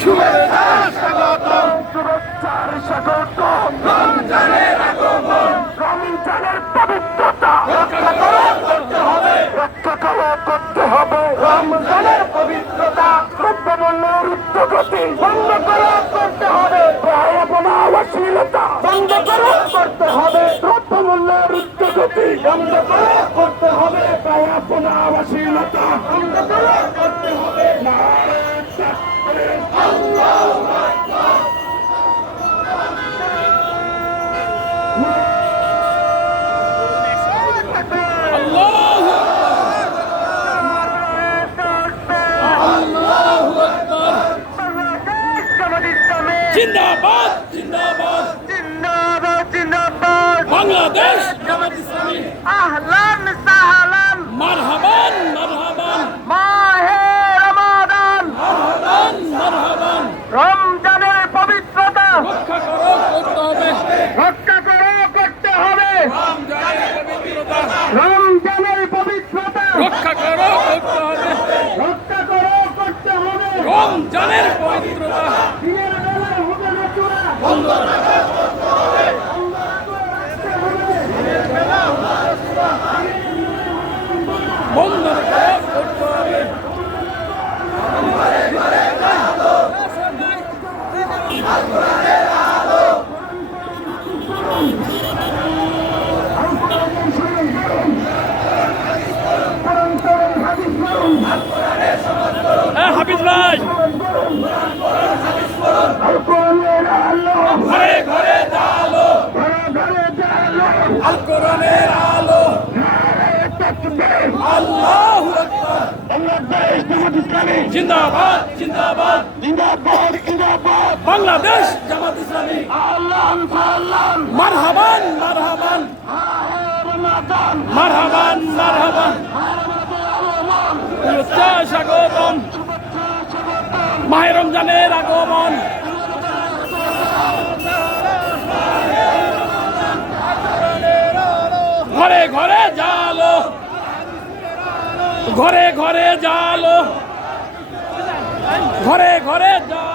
শুভেচ্ছা স্বাগতম, শুভেচ্ছার স্বাগতম। রমজানের আগমন, রমজানের পবিত্রতা রক্ষা করতে হবে, রক্ষা করতে হবে। রমজানের পবিত্রতা, দ্রব্যমূল্যের উচ্চগতি বন্ধ করতে হবে, ব্যয়বনা অশ্লীলতা বন্ধ করতে হবে, দ্রব্যমূল্যের উচ্চগতি বন্ধ করতে হবে, ব্যয়বনা অশ্লীলতা বন্ধ করতে হবে। আল্লাহু আকবার। জিন্দাবাদ জিন্দাবাদ জিন্দাবাদ জিন্দাবাদ বাংলাদেশ জামাত ইসলামী। আহলান সাহলান মারহাবান মারহাবান মাহে রমাদান, মারহাবান মারহাবান। রমজানের পবিত্রতা রক্ষা করতে হবে, রক্ষা করতে হবে, রমজানের পবিত্রতা রমজানের পবিত্রতা রক্ষা করতে হবে, রক্ষা করতে হবে। রমজানের পবিত্রতা দিনের বেলায় হবে না চূড়া, বন্ধ রাখা বন্ধ করতে হবে। হাফিজ ভাই, ঘরে ঘরে আলো, আল কোরআনের আলো। আল্লাহু আকবার। জিন্দাবাদ জিন্দাবাদ জিন্দাবাদ জিন্দাবাদ বাংলাদেশ জামাত ইসলামী। আল্লাহ আল্লাহ মারহাবান মারহাবান রমাদান মারহাবান মারহাবান। শুভেচ্ছা স্বাগতম, মাহে রমজানের আগমন। ঘরে ঘরে জালো, ঘরে ঘরে জালো, ঘরে ঘরে জালো।